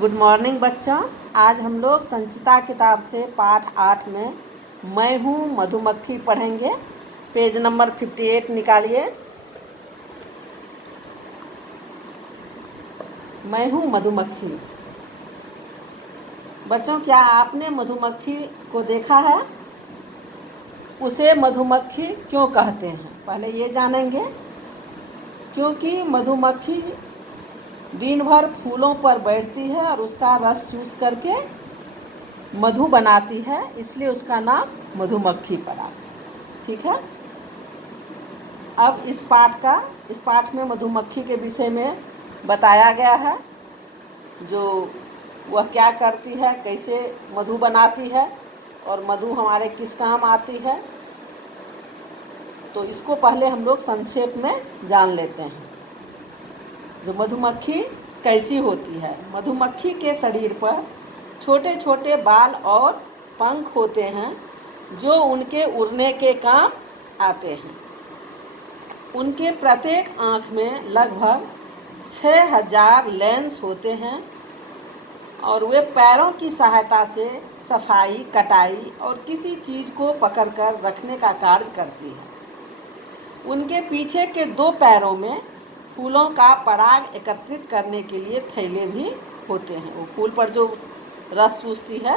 Good morning बच्चों। आज हम लोग संचिता किताब से पाठ 8 में मैं हूँ मधुमक्खी पढ़ेंगे। पेज नंबर 58 निकालिए। मैं हूँ मधुमक्खी। बच्चों, क्या आपने मधुमक्खी को देखा है? उसे मधुमक्खी क्यों कहते हैं, पहले ये जानेंगे। क्योंकि मधुमक्खी दिन भर फूलों पर बैठती है और उसका रस चूस करके मधु बनाती है, इसलिए उसका नाम मधुमक्खी पड़ा। ठीक है। अब इस पाठ में मधुमक्खी के विषय में बताया गया है, जो वह क्या करती है, कैसे मधु बनाती है और मधु हमारे किस काम आती है। तो इसको पहले हम लोग संक्षेप में जान लेते हैं। जो मधुमक्खी कैसी होती है। मधुमक्खी के शरीर पर छोटे छोटे बाल और पंख होते हैं, जो उनके उड़ने के काम आते हैं। उनके प्रत्येक आँख में लगभग 6000 लेंस होते हैं और वे पैरों की सहायता से सफाई, कटाई और किसी चीज़ को पकड़कर रखने का कार्य करती है। उनके पीछे के 2 पैरों में फूलों का पराग एकत्रित करने के लिए थैले भी होते हैं। वो फूल पर जो रस चूसती है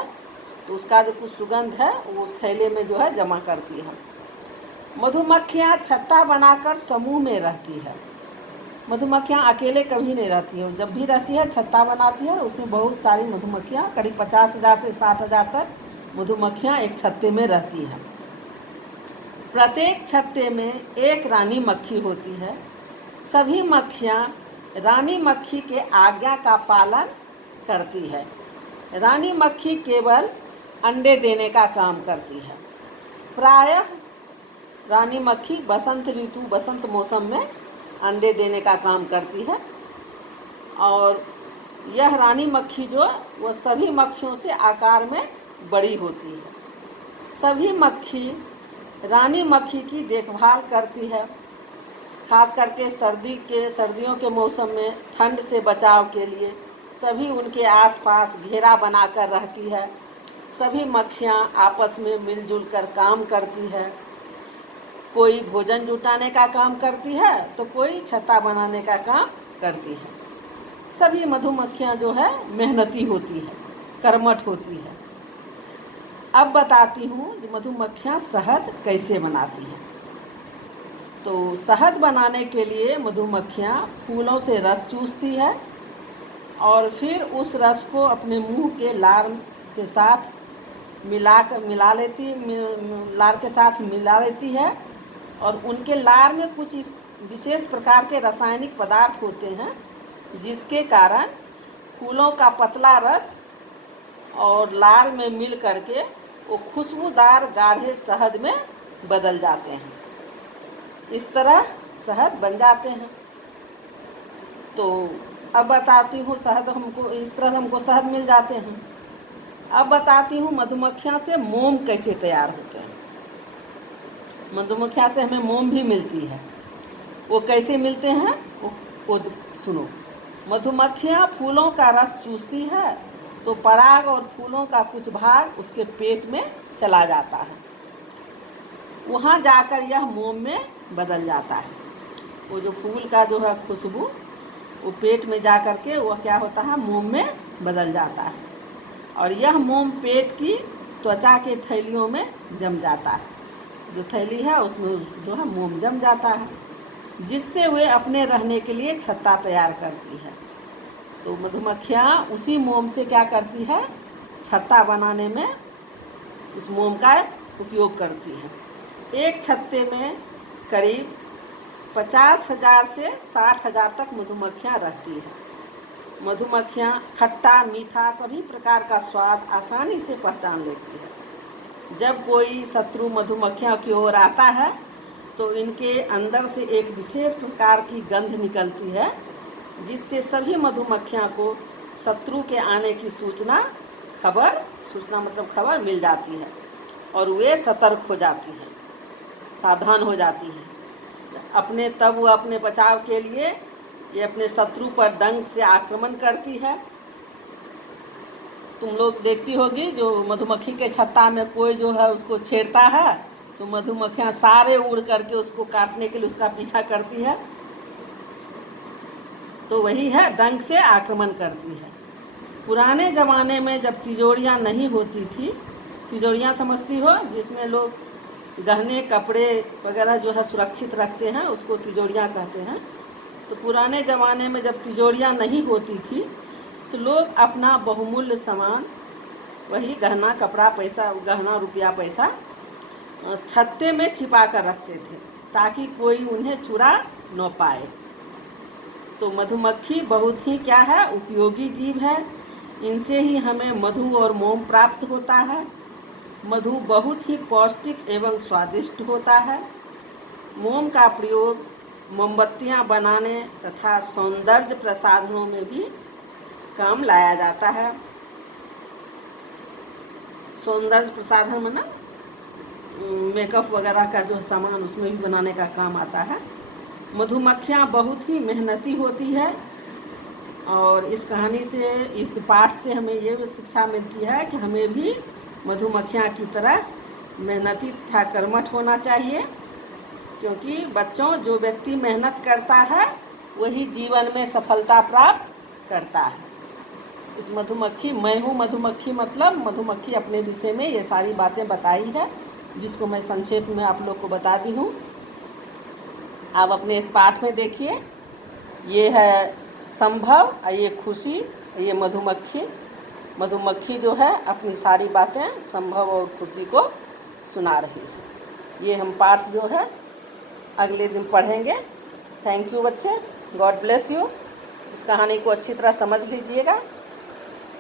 तो उसका जो कुछ सुगंध है वो थैले में जो है जमा करती है। मधुमक्खियाँ छत्ता बनाकर समूह में रहती है। मधुमक्खियाँ अकेले कभी नहीं रहती है, जब भी रहती है छत्ता बनाती है। उसमें बहुत सारी मधुमक्खियाँ, करीब 50,000 से 60,000 तक मधुमक्खियाँ एक छत्ते में रहती हैं। प्रत्येक छत्ते में एक रानी मक्खी होती है। सभी मक्खियाँ रानी मक्खी के आज्ञा का पालन करती है। रानी मक्खी केवल अंडे देने का काम करती है। प्रायः रानी मक्खी बसंत मौसम में अंडे देने का काम करती है। और यह रानी मक्खी जो वह सभी मक्खियों से आकार में बड़ी होती है। सभी मक्खी रानी मक्खी की देखभाल करती है। खास करके सर्दियों के मौसम में ठंड से बचाव के लिए सभी उनके आसपास घेरा बनाकर रहती है। सभी मक्खियाँ आपस में मिलजुल कर काम करती है। कोई भोजन जुटाने का काम करती है तो कोई छत्ता बनाने का काम करती है। सभी मधुमक्खियाँ जो है मेहनती होती है, कर्मठ होती है। अब बताती हूँ कि मधुमक्खियाँ शहद कैसे बनाती हैं। तो शहद बनाने के लिए मधुमक्खियाँ फूलों से रस चूसती है और फिर उस रस को अपने मुंह के लार के साथ मिला लेती है। और उनके लार में कुछ इस विशेष प्रकार के रासायनिक पदार्थ होते हैं, जिसके कारण फूलों का पतला रस और लार में मिल करके वो खुशबूदार गाढ़े शहद में बदल जाते हैं। इस तरह शहद बन जाते हैं। तो अब बताती हूँ इस तरह हमको शहद मिल जाते हैं। अब बताती हूँ मधुमक्खियाँ से मोम कैसे तैयार होते हैं। मधुमक्खियाँ से हमें मोम भी मिलती है। वो कैसे मिलते हैं वो सुनो। मधुमक्खियाँ फूलों का रस चूसती है तो पराग और फूलों का कुछ भाग उसके पेट में चला जाता है। वहाँ जाकर यह मोम में बदल जाता है। वो जो फूल का जो है खुशबू वो पेट में जा कर के वह क्या होता है, मोम में बदल जाता है। और यह मोम पेट की त्वचा के थैलियों में जम जाता है। जो थैली है उसमें जो है मोम जम जाता है, जिससे वे अपने रहने के लिए छत्ता तैयार करती है। तो मधुमक्खियाँ उसी मोम से क्या करती है, छत्ता बनाने में उस मोम का उपयोग करती है। एक छत्ते में करीब 50,000 से 60,000 तक मधुमक्खियाँ रहती हैं। मधुमक्खियाँ खट्टा, मीठा सभी प्रकार का स्वाद आसानी से पहचान लेती है। जब कोई शत्रु मधुमक्खियों की ओर आता है तो इनके अंदर से एक विशेष प्रकार की गंध निकलती है, जिससे सभी मधुमक्खियों को शत्रु के आने की सूचना खबर मिल जाती है और वे सतर्क हो जाती हैं, सावधान हो जाती हैं। तब वो अपने बचाव के लिए ये अपने शत्रु पर डंक से आक्रमण करती है। तुम लोग देखती होगी, जो मधुमक्खी के छत्ता में कोई जो है उसको छेड़ता है तो मधुमक्खियाँ सारे उड़ करके उसको काटने के लिए उसका पीछा करती है। तो वही है, डंक से आक्रमण करती है। पुराने ज़माने में जब तिजोरियाँ नहीं होती थी, तिजोरियाँ समझती हो जिसमें लोग गहने कपड़े वगैरह जो है सुरक्षित रखते हैं, उसको तिजोरियाँ कहते हैं। तो पुराने ज़माने में जब तिजोरियाँ नहीं होती थी तो लोग अपना बहुमूल्य सामान, वही गहना कपड़ा पैसा, गहना रुपया पैसा छत्ते में छिपा कर रखते थे ताकि कोई उन्हें चुरा न पाए। तो मधुमक्खी बहुत ही क्या है, उपयोगी जीव है। इनसे ही हमें मधु और मोम प्राप्त होता है। मधु बहुत ही पौष्टिक एवं स्वादिष्ट होता है। मोम का प्रयोग मोमबत्तियां बनाने तथा सौंदर्य प्रसाधनों में भी काम लाया जाता है। सौंदर्य प्रसाधन में ना मेकअप वगैरह का जो सामान उसमें भी बनाने का काम आता है। मधुमक्खियाँ बहुत ही मेहनती होती है और इस कहानी से, इस पाठ से हमें ये शिक्षा मिलती है कि हमें भी मधुमक्खियाँ की तरह मेहनती तथा कर्मठ होना चाहिए, क्योंकि बच्चों जो व्यक्ति मेहनत करता है वही जीवन में सफलता प्राप्त करता है। इस मधुमक्खी, मैं हूँ मधुमक्खी, मतलब मधुमक्खी अपने विषय में ये सारी बातें बताई है, जिसको मैं संक्षेप में आप लोग को बता दी हूँ। आप अपने इस पाठ में देखिए, ये है संभव और ये खुशी, ये मधुमक्खी। मधुमक्खी जो है अपनी सारी बातें संभव और खुशी को सुना रही है। ये हम पाठ जो है अगले दिन पढ़ेंगे। थैंक यू बच्चे, गॉड ब्लेस यू। इस कहानी को अच्छी तरह समझ लीजिएगा।